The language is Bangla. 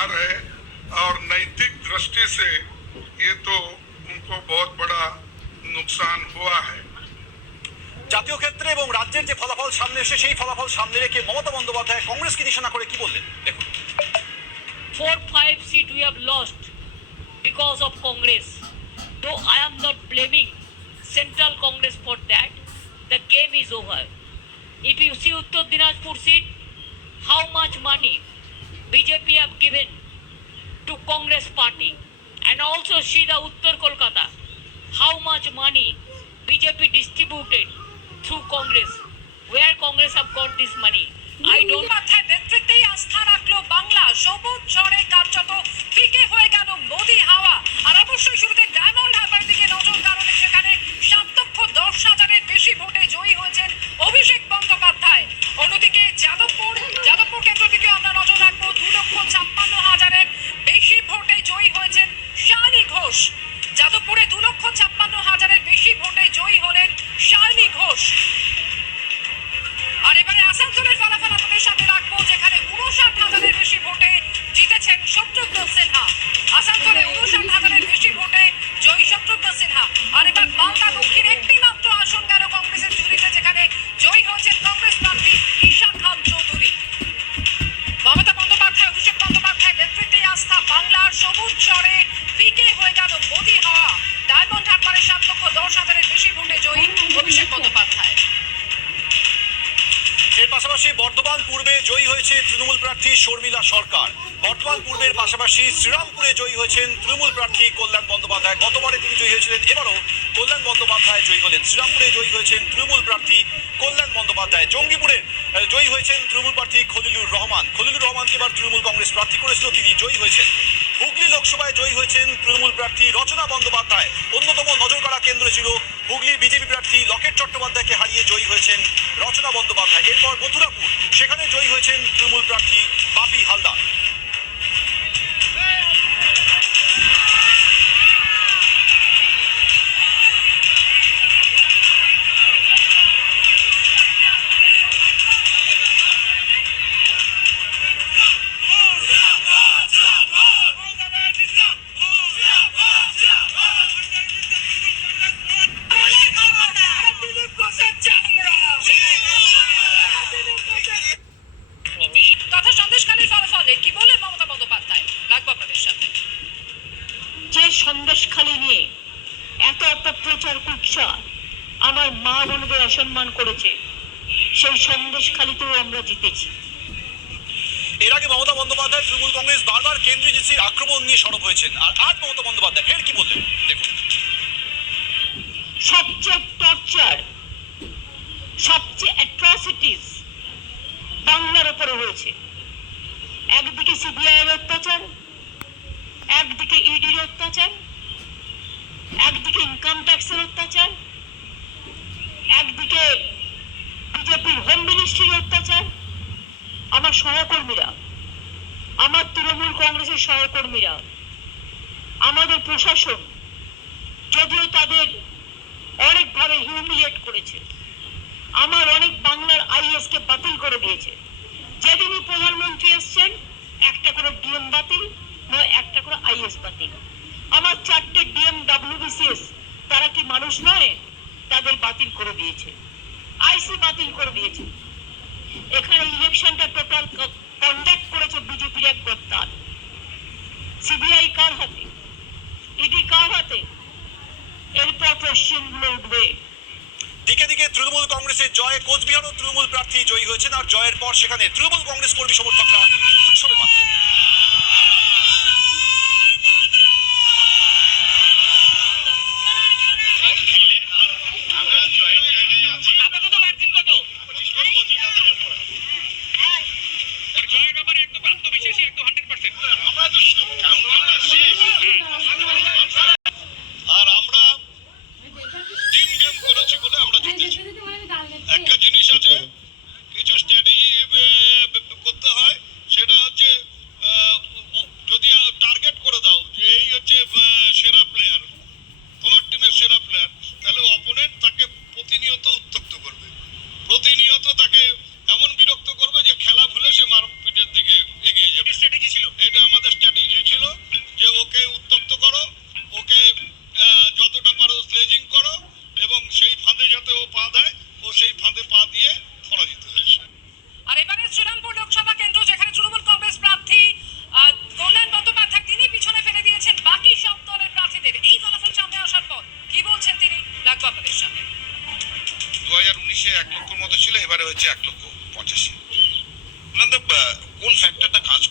हार है और नैतिक दृष्टि से ये तो उनको बहुत बड़ा नुकसान हुआ है। জাতীয় ক্ষেত্রে এবং রাজ্যের যে ফলাফল সামনে এসে সেই ফলাফল সামনে রেখে মমতা বন্দ্যোপাধ্যায় কংগ্রেসকে নিশানা করে কি বললেন দেখুন। 4-5 seat we have lost because of Congress. Though I am not blaming Central Congress for that, the game is over. If you see Uttar Dinajpur seat, how much money BJP have given to Congress party, and also see the Uttar Kolkata, how much money BJP distributed through Congress, where Congress have got this money. I don't. নেতৃত্বেই আস্থা রাখলো বাংলা, সবুজ ঝড়ে কার্যত ফিকে হয়ে গেল মোদি হাওয়া। আর অবশ্যই শুরুতে ডায়মন্ড হারবার দিকে নজর, কারণ সেখানে 7,10,000-এর বেশি ভোটে জয়ী হয়েছেন অভিষেক বন্দ্যোপাধ্যায়। অন্যদিকে যাদবপুর কেন্দ্র থেকে আমরা নজর রাখবো, 2,56,000-এর বেশি ভোটে জয়ী হয়েছেন শায়নী ঘোষ। যাদবপুরে 2,56,000-এর বেশি ভোটে জয়ী হলেন শায়নী ঘোষ। আর এবারে আসানসোলের ফলাফল আপনাদের সামনে রাখবো, যেখানে 59,000-এর বেশি ভোটে জিতেছেন শত্রুঘ্ন সিনহা। আসানসোলে 59,000-এর বেশি ভোটে জয়ী শত্রুঘ্ন সিনহা। আর এবার মালদা দক্ষিণ একটি মাত্র আসন গেল কংগ্রেসের ঝুলিতে, যেখানে জয়ী হয়েছেন কংগ্রেস প্রার্থী ঈশা খান চৌধুরী। মমতা বন্দ্যোপাধ্যায়, অভিষেক বন্দ্যোপাধ্যায় নেতৃত্বে আস্থা বাংলার, সবুজ ঝড়ে ফিকে হয়ে গেল মোদি হাওয়া। ডায়মন্ড হারবারে 7,10,000-এর বেশি ভোটে জয়ী অভিষেক বন্দ্যোপাধ্যায়। এর পাশাপাশি বর্ধমান পূর্বে জয়ী হয়েছে তৃণমূল প্রার্থী শর্মিলা সরকার। বর্ধমান পূর্বের পাশাপাশি শ্রীরামপুরে জয়ী হয়েছেন তৃণমূল প্রার্থী কল্যাণ বন্দ্যোপাধ্যায়। গতবারে তিনি জয়ী হয়েছিলেন, এবারও কল্যাণ বন্দ্যোপাধ্যায় জয়ী হলেন। শ্রীরামপুরে জয়ী হয়েছেন তৃণমূল প্রার্থী কল্যাণ বন্দ্যোপাধ্যায়। জঙ্গিপুরে জয়ী হয়েছেন তৃণমূল প্রার্থী খলিলুর রহমান। খলিলুর রহমানকে এবার তৃণমূল কংগ্রেস প্রার্থী করেছিল, তিনি জয়ী হয়েছেন। হুগলি লোকসভায় জয়ী হয়েছেন তৃণমূল প্রার্থী রচনা বন্দ্যোপাধ্যায়। অন্যতম নজর কাড়া কেন্দ্র ছিল হুগলির বিজেপি প্রার্থী লকেট চট্টোপাধ্যায়কে হারিয়ে জয়ী হয়েছেন রচনা বন্দ্যোপাধ্যায়। এরপর মথুরাপুর, সেখানে জয়ী হয়েছেন তৃণমূল প্রার্থী বাপি হালদার। তথা সন্দেশখালীর ফলাফলে কি বলেন মমতা বন্দ্যোপাধ্যায়, রাখবো আপনাদের সাথে। যে সন্দেশখালী নিয়ে এত অপপ্রচার কুৎসা আমার মা বোনদের অসম্মান করেছে, সেই সন্দেশখালীতেও আমরা জিতেছি। এর আগে মমতা বন্দ্যোপাধ্যায় তৃণমূল কংগ্রেস বারবার কেন্দ্রীয় এজেন্সির আক্রমণ নিয়ে সরব হয়েছেন, আর আজ মমতা বন্দ্যোপাধ্যায় ফের কি বললেন দেখুন। সবচেয়ে টর্চার, সবচেয়ে অ্যাট্রসিটিস বাংলার উপরে হয়েছে। একদিকে সিবিআই এর অত্যাচার, একদিকে ইডির অত্যাচার, একদিকে ইনকাম ট্যাক্সের অত্যাচার, একদিকে বিজেপির হোম মিনিস্ট্রির অত্যাচার। আমার সহকর্মীরা, আমার তৃণমূল কংগ্রেসের সহকর্মীরা, আমাদের প্রশাসন যদিও তাদের অনেকভাবে হিউমিলিয়েট করেছে, আমার অনেক বাংলার আইএস কে বাতিল করে দিয়েছে। যেদিনই প্রধানমন্ত্রী এসছেন একটা করে ডিএম বাতিল, নয় একটা করে আইএস বাতিল। আমার 4টে ডিএম WBCS, তারা কি মানুষ নয়? তাদের বাতিল করে দিয়েছে, আইসি বাতিল করে দিয়েছে। এখানে ইলেকশনটা টোটাল কন্ডাক্ট করেছে বিজেপির এক গদ্দার। সিবিআই কার হাতে, ইডি কার হাতে? এরপর কোশ্চেনগুলো উঠবে। দিকে দিকে তৃণমূল কংগ্রেসের জয়ে কোচবিহারও তৃণমূল প্রার্থী জয়ী হয়েছেন, আর জয়ের পর সেখানে তৃণমূল কংগ্রেস কর্মী সমর্থকরা উৎসবে মাতলেন। আর আমরা টিম গেম করেছি বলে আমরা জিতেছি। একটা জিনিস আছে, কিছু স্ট্র্যাটেজি করতে হয়, সেটা হচ্ছে সে 1 লক্ষর মতো ছিল, এবারে হচ্ছে 1,85,000। কোন ফ্যাক্টরটা কাজ